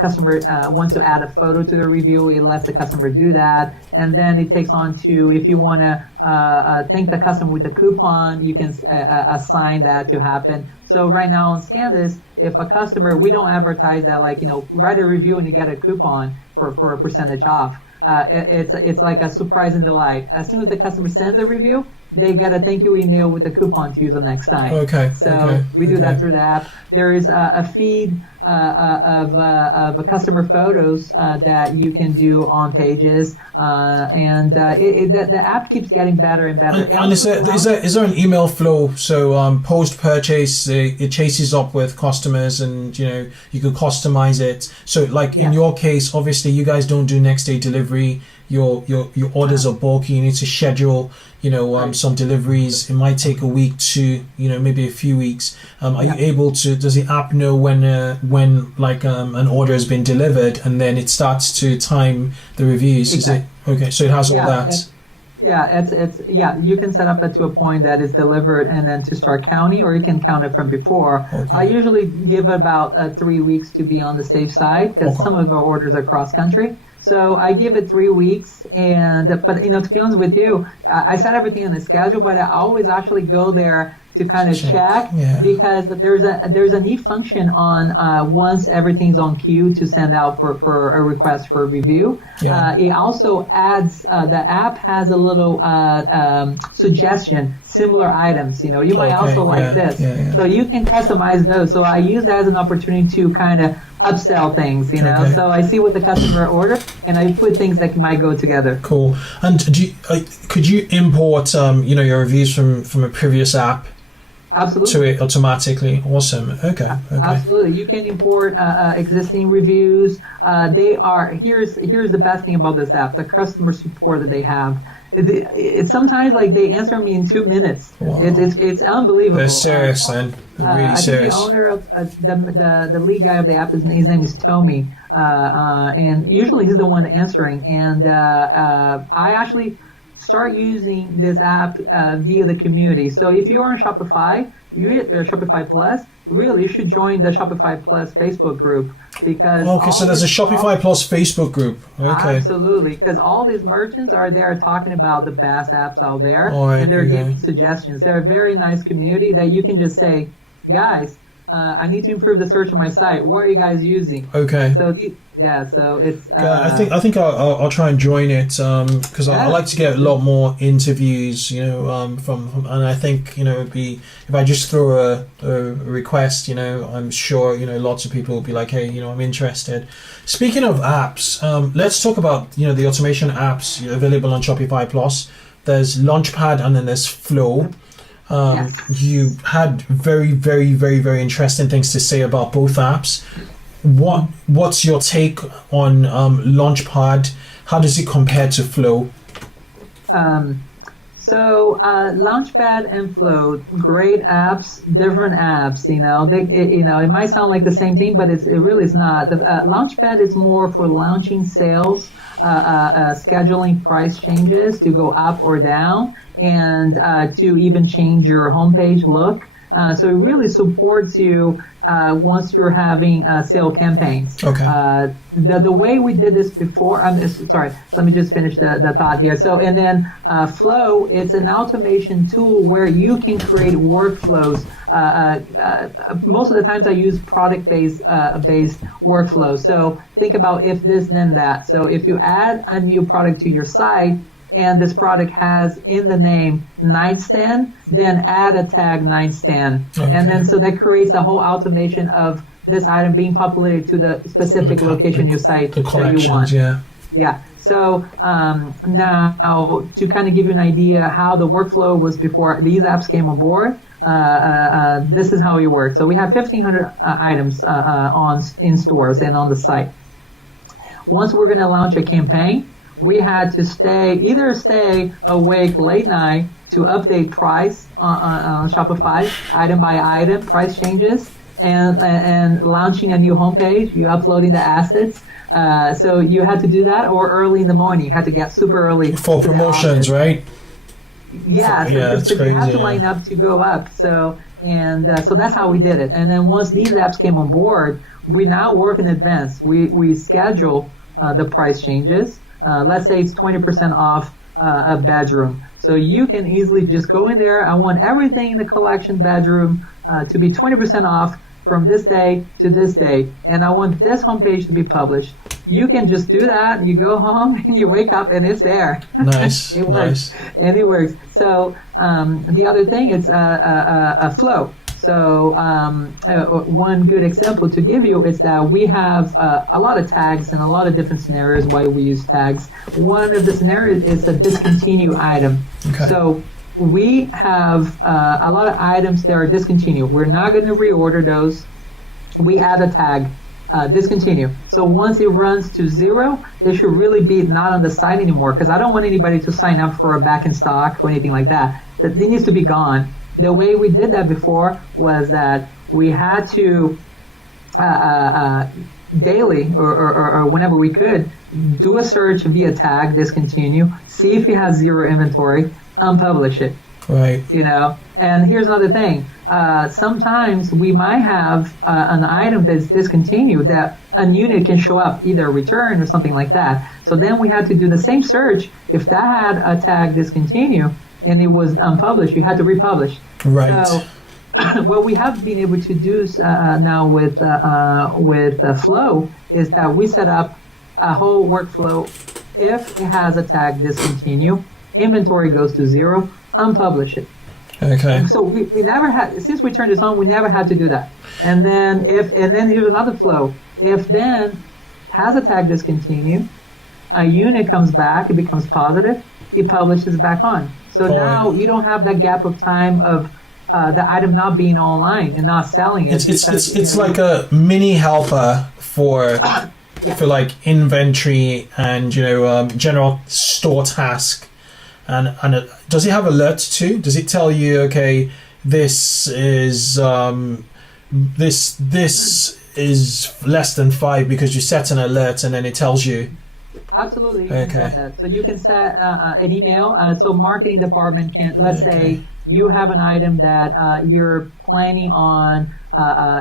customer wants to add a photo to the review, it lets the customer do that. And then it takes on to, if you want to thank the customer with a coupon, you can assign that to happen. So right now on SCANDIS, if a customer, we don't advertise that write a review and you get a coupon for a percentage off. It's like a surprise and delight. As soon as the customer sends a review, they get a thank you email with a coupon to use the next time. Okay. So we do that through the app. There is a feed of customer photos that you can do on pages, and the app keeps getting better and better. And is there an email flow? So post purchase, it chases up with customers, and you can customize it. So in your case, obviously you guys don't do next day delivery. Your orders are bulky. You need to schedule some deliveries. It might take a week to maybe a few weeks. Are you able to? Does the app know when an order has been delivered, and then it starts to time the reviews? Exactly. Is it okay? So it has all that. You can set up it to a point that is delivered and then to start counting, or you can count it from before. Okay. I usually give about 3 weeks to be on the safe side, because some of our orders are cross country. So I give it 3 weeks, but to be honest with you, I set everything on the schedule, but I always actually go there to kind of check because there's a neat function on once everything's on queue to send out for a request for review. It also adds the app has a little suggestion, similar items. You might also like this, so you can customize those. So I use that as an opportunity to kind of upsell things, So I see what the customer ordered, and I put things that might go together. Cool. And could you import your reviews from a previous app? Absolutely. To it automatically? Awesome. Okay. Absolutely. You can import existing reviews. Here's the best thing about this app: the customer support that they have. It's sometimes like they answer me in 2 minutes. Wow. It's unbelievable. They're serious, and really serious. I think the owner of the lead guy of the app, his name is Tommy, and usually he's the one answering. And I actually start using this app via the community. So if you're on Shopify, Shopify Plus, really you should join the Shopify Plus Facebook group, because so there's a Shopify Plus Facebook group. Okay. Absolutely, because all these merchants are there talking about the best apps out there, and they're giving suggestions. They're a very nice community that you can just say, guys, I need to improve the search on my site. What are you guys using? Okay. So so it's. I think I'll try and join it because I like to get a lot more interviews, from and I think it'd be, if I just throw a request, I'm sure lots of people will be like, hey, I'm interested. Speaking of apps, let's talk about the automation apps available on Shopify Plus. There's Launchpad and then there's Flow. You had very, very, very, very interesting things to say about both apps. What's your take on Launchpad? How does it compare to Flow? Launchpad and Flow, great apps, different apps. It might sound like the same thing, but it really is not. Launchpad is more for launching sales, scheduling price changes to go up or down, and to even change your homepage look. So it really supports you once you're having sale campaigns. Okay. The way we did this before, sorry, let me just finish the thought here. So, and then Flow, it's an automation tool where you can create workflows. Most of the times I use product-based workflows. So think about if this, then that. So if you add a new product to your site, and this product has in the name nightstand, then add a tag nightstand. Okay. And then so that creates the whole automation of this item being populated to the specific location your site that you want. Yeah. So now to kind of give you an idea how the workflow was before these apps came on board, this is how it works. So we have 1,500 items in stores and on the site. Once we're going to launch a campaign, we had to stay awake late night to update price on Shopify, item by item, price changes, and launching a new homepage. You uploading the assets. So you had to do that, or early in the morning. You had to get super early. For promotions, right? Yeah, so you have to line up to go up. So that's how we did it. And then once these apps came on board, we now work in advance. We schedule the price changes. Let's say it's 20% off a bedroom. So you can easily just go in there. I want everything in the collection bedroom to be 20% off from this day to this day. And I want this homepage to be published. You can just do that. You go home and you wake up and it's there. Nice. It works. Nice. And it works. So the other thing is a Flow. So one good example to give you is that we have a lot of tags and a lot of different scenarios why we use tags. One of the scenarios is a discontinue item. Okay. So we have a lot of items that are discontinued. We're not going to reorder those. We add a tag, discontinue. So once it runs to 0, they should really be not on the site anymore, because I don't want anybody to sign up for a back in stock or anything like that. That it needs to be gone. The way we did that before was that we had to daily or whenever we could, do a search via tag, discontinue, see if it has zero inventory, unpublish it. Right. And here's another thing. Sometimes we might have an item that's discontinued that a unit can show up, either a return or something like that. So then we had to do the same search. If that had a tag discontinue and it was unpublished, you had to republish. Right. So what we have been able to do now with Flow is that we set up a whole workflow. If it has a tag discontinue, inventory goes to 0, unpublish it. Okay. So we never had, since we turned this on, we never had to do that. And then here's another flow. If then has a tag discontinue, a unit comes back, it becomes positive, it publishes back on. So now you don't have that gap of time of the item not being online and not selling it. It's like a mini helper for like inventory and general store task. And does it have alerts too? Does it tell you, okay, this is less than 5 because you set an alert and then it tells you? Absolutely, you can set that. So you can set an email. So marketing department can, let's say you have an item that you're planning on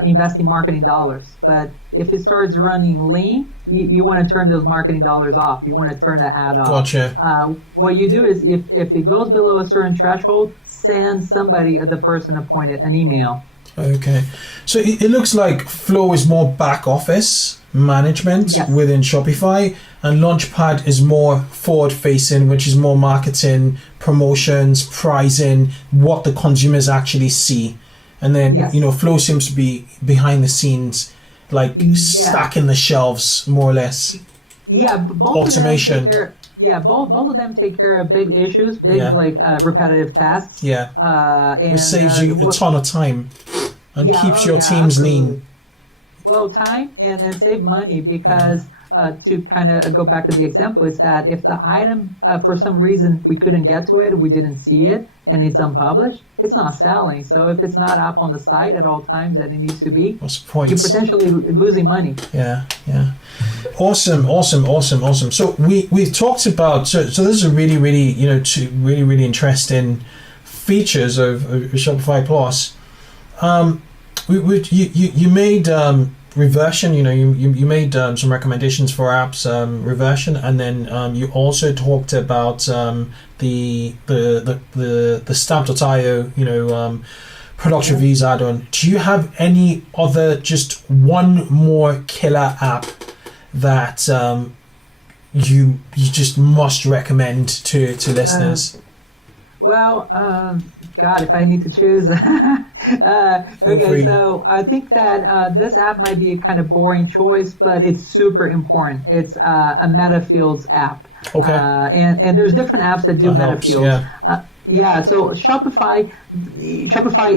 investing marketing dollars, but if it starts running lean, you want to turn those marketing dollars off. You want to turn that ad off. Gotcha. What you do is if it goes below a certain threshold, send somebody, the person appointed, an email. Okay. So it looks like Flow is more back office management within Shopify, and Launchpad is more forward facing, which is more marketing, promotions, pricing, what the consumers actually see. And then, Flow seems to be behind the scenes, like stacking the shelves, more or less. Yeah, both automation. Both of them take care of big issues, repetitive tasks. Yeah, and it saves you a ton of time and keeps your teams lean. Well, time and save money because to kind of go back to the example, it's that if the item for some reason we couldn't get to it, we didn't see it, and it's unpublished, it's not selling. So if it's not up on the site at all times that it needs to be, you're potentially losing money. Yeah. Awesome. So we've talked about so this is a really two really interesting features of Shopify Plus. You made reversion. You made some recommendations for apps reversion, and then you also talked about the stamp.io product reviews add-on. Do you have any other, just one more killer app that you just must recommend to listeners? God, if I need to choose. Okay, so I think that this app might be a kind of boring choice, but it's super important. It's a meta fields app. Okay. And there's different apps that do meta fields. So Shopify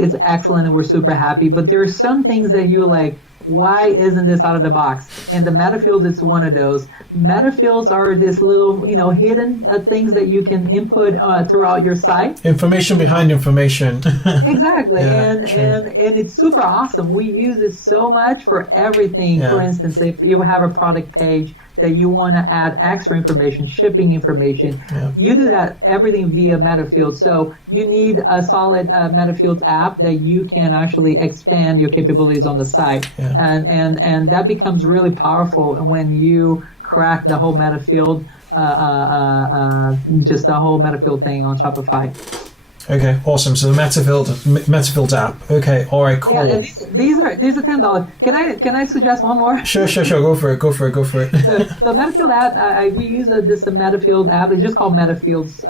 is excellent and we're super happy, but there are some things that you're like, why isn't this out of the box? And the meta fields, it's one of those. Meta fields are this little, hidden things that you can input throughout your site. Information behind information. Exactly. And it's super awesome. We use it so much for everything. For instance, if you have a product page that you want to add extra information, shipping information, you do that everything via MetaField. So you need a solid MetaFields app that you can actually expand your capabilities on the site, and that becomes really powerful when you crack the whole MetaField, just the whole MetaField thing on Shopify. Okay, awesome. So the MetaField app. Okay, all right, cool. Yeah, and these are $10. Can I suggest one more? Sure. Go for it. So MetaField app, we use this MetaField app. It's just called MetaFields.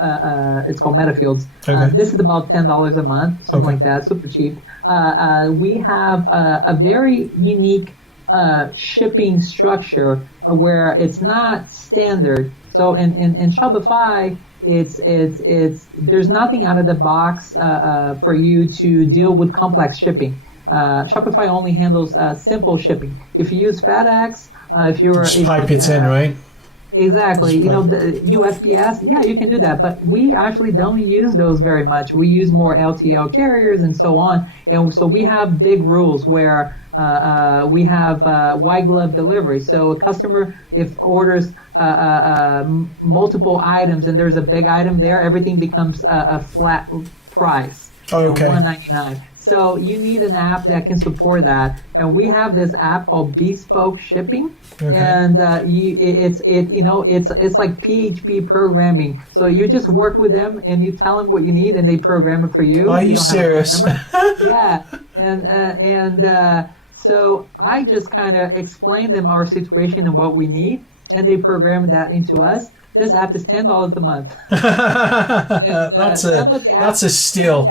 It's called MetaFields. Okay. This is about $10 a month, something like that. Super cheap. We have a very unique shipping structure where it's not standard. So in Shopify, it's there's nothing out of the box for you to deal with complex shipping. Shopify only handles simple shipping. If you use FedEx, if you're just pipe it in, right? Exactly. The USPS, you can do that, but we actually don't use those very much. We use more LTL carriers and so on, and so we have big rules where We have white glove delivery. So a customer, if orders multiple items and there's a big item there, everything becomes a flat price. Okay. $1.99. So you need an app that can support that, and we have this app called Bespoke Shipping, and it's like PHP programming. So you just work with them and you tell them what you need, and they program it for you. Are you serious? Yeah, and so I just kind of explain them our situation and what we need, and they program that into us. This app is $10 a month. And, that's a steal.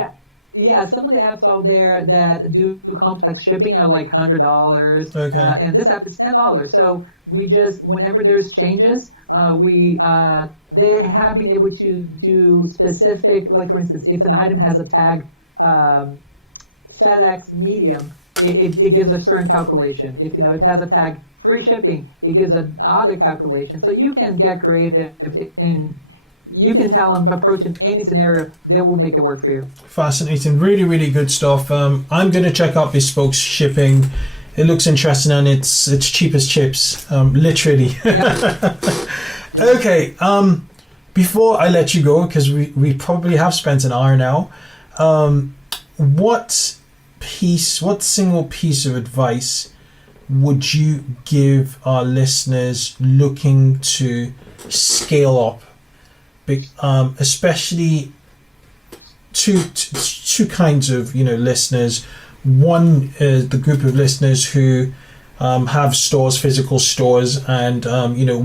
Yeah, some of the apps out there that do complex shipping are like $100. Okay. And this app is $10. So we just, whenever there's changes, they have been able to do specific, like for instance, if an item has a tag FedEx medium, it gives a certain calculation. If it has a tag free shipping, it gives another calculation. So you can get creative and you can tell them approaching any scenario, they will make it work for you. Fascinating. Really, really good stuff. I'm going to check out Bespoke Shipping. It looks interesting and it's cheap as chips, literally. Yeah. Okay. Before I let you go, because we probably have spent an hour now, what single piece of advice would you give our listeners looking to scale up? Especially two kinds of listeners. One is the group of listeners who have stores, physical stores, and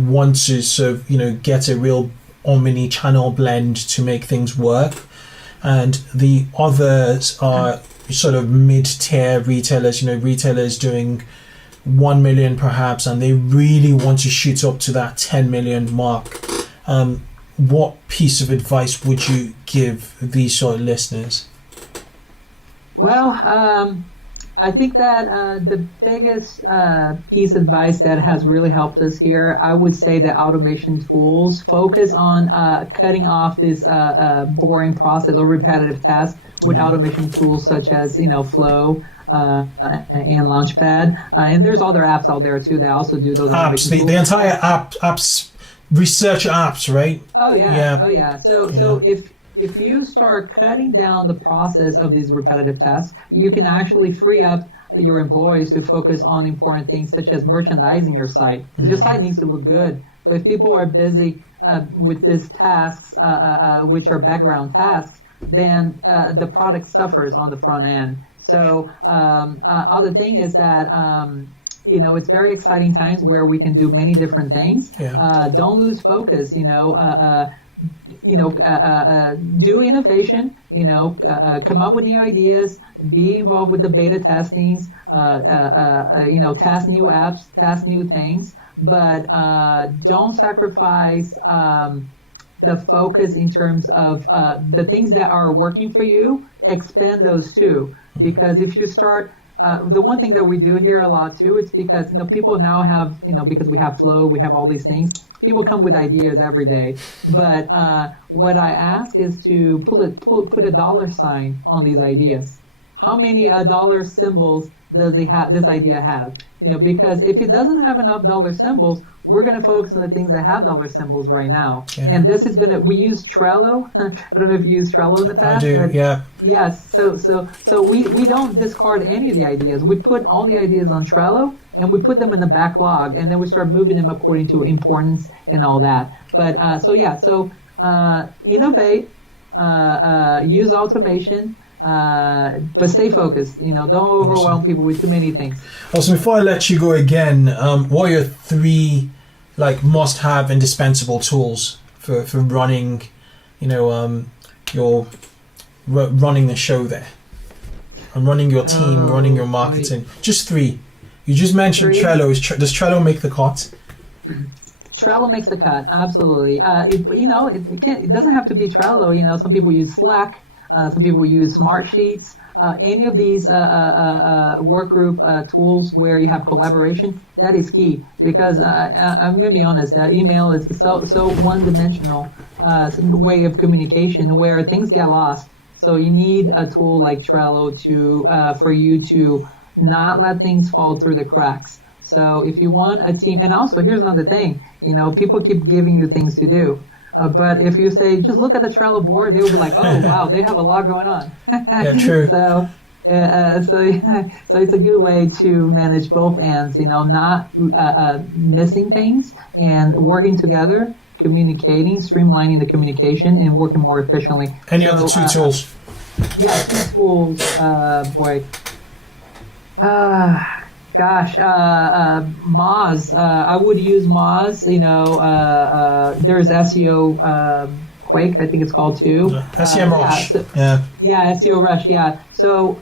want to sort of get a real OmniChannel blend to make things work, and the others are sort of mid-tier retailers. Retailers doing 1 million perhaps, and they really want to shoot up to that 10 million mark. What piece of advice would you give these sort of listeners? Well, I think that the biggest piece of advice that has really helped us here, I would say the automation tools. Focus on cutting off this boring process or repetitive tasks with automation tools such as Flow and Launchpad. And there's other apps out there too that also do those apps. The entire apps. Research apps, right? Oh yeah. So if you start cutting down the process of these repetitive tasks, you can actually free up your employees to focus on important things such as merchandising your site. Mm-hmm. Your site needs to look good. But if people are busy with these tasks, which are background tasks, then the product suffers on the front end. So other thing is that it's very exciting times where we can do many different things. Yeah. Don't lose focus. Do innovation. Come up with new ideas. Be involved with the beta testings. Test new apps. Test new things. But don't sacrifice the focus in terms of the things that are working for you. Expand those too, because if you start. The one thing that we do here a lot too, it's because people now have because we have Flow, we have all these things. People come with ideas every day, but what I ask is to put a dollar sign on these ideas. How many dollar symbols does this idea have? Because if it doesn't have enough dollar symbols, we're going to focus on the things that have dollar symbols right now. Yeah. And this is we use Trello. I don't know if you used Trello in the past. I do, yeah. Yes, so we don't discard any of the ideas. We put all the ideas on Trello, and we put them in the backlog, and then we start moving them according to importance and all that. But, innovate, use automation, but stay focused. Don't overwhelm people with too many things. Also, before I let you go again, what are your three must-have indispensable tools for running, your running the show there, and running your team, running your marketing? Just three. You just mentioned Trello. Does Trello make the cut? Trello makes the cut, absolutely. It doesn't have to be Trello. Some people use Slack. Some people use Smartsheets. Any of these work group tools where you have collaboration, that is key, because I'm going to be honest, email is so one-dimensional way of communication where things get lost. So you need a tool like Trello for you to not let things fall through the cracks. So if you want a team, and also here's another thing, people keep giving you things to do. But if you say, just look at the Trello board, they will be like, oh, wow, they have a lot going on. Yeah, true. So it's a good way to manage both ends, not missing things and working together, communicating, streamlining the communication, and working more efficiently. Any other two tools? Yeah, two tools, boy. Moz. I would use Moz. There's SEO Quake, I think it's called too. SEM Rush. Yeah, SEO Rush. Yeah. So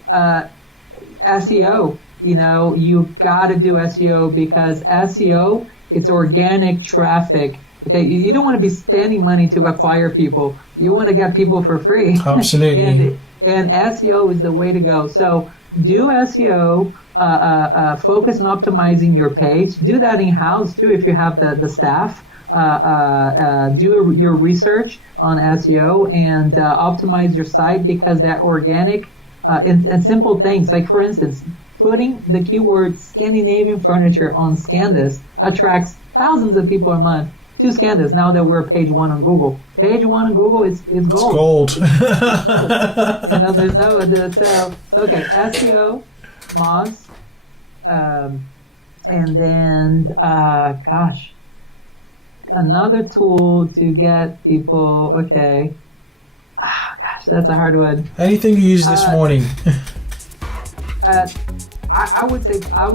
SEO. You got to do SEO because SEO, it's organic traffic. Okay, you don't want to be spending money to acquire people. You want to get people for free. Absolutely. and SEO is the way to go. So do SEO. Focus on optimizing your page. Do that in-house too if you have the staff. Do your research on SEO and optimize your site because that organic and simple things, like for instance, putting the keyword Scandinavian furniture on SCANDIS attracts thousands of people a month to SCANDIS. Now that we're page 1 on Google. Page 1 on Google, it's gold. It's gold. There's no okay, SEO, Moz, and then another tool to get people. Okay, that's a hard one. Anything you used this morning? I would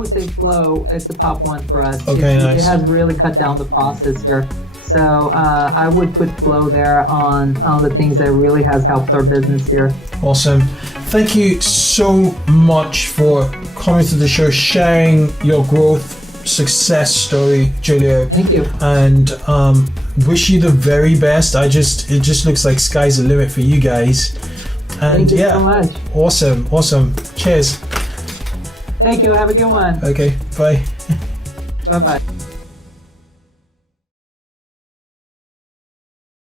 say Flow is the top one for us. Okay, nice. It has really cut down the process here. So I would put Flow there on the things that really has helped our business here. Awesome. Thank you so much for coming to the show, sharing your growth success story, Julio. Thank you. And wish you the very best. It just looks like sky's the limit for you guys. And thank you so much. Awesome. Cheers. Thank you. Have a good one. Okay, bye. Bye-bye.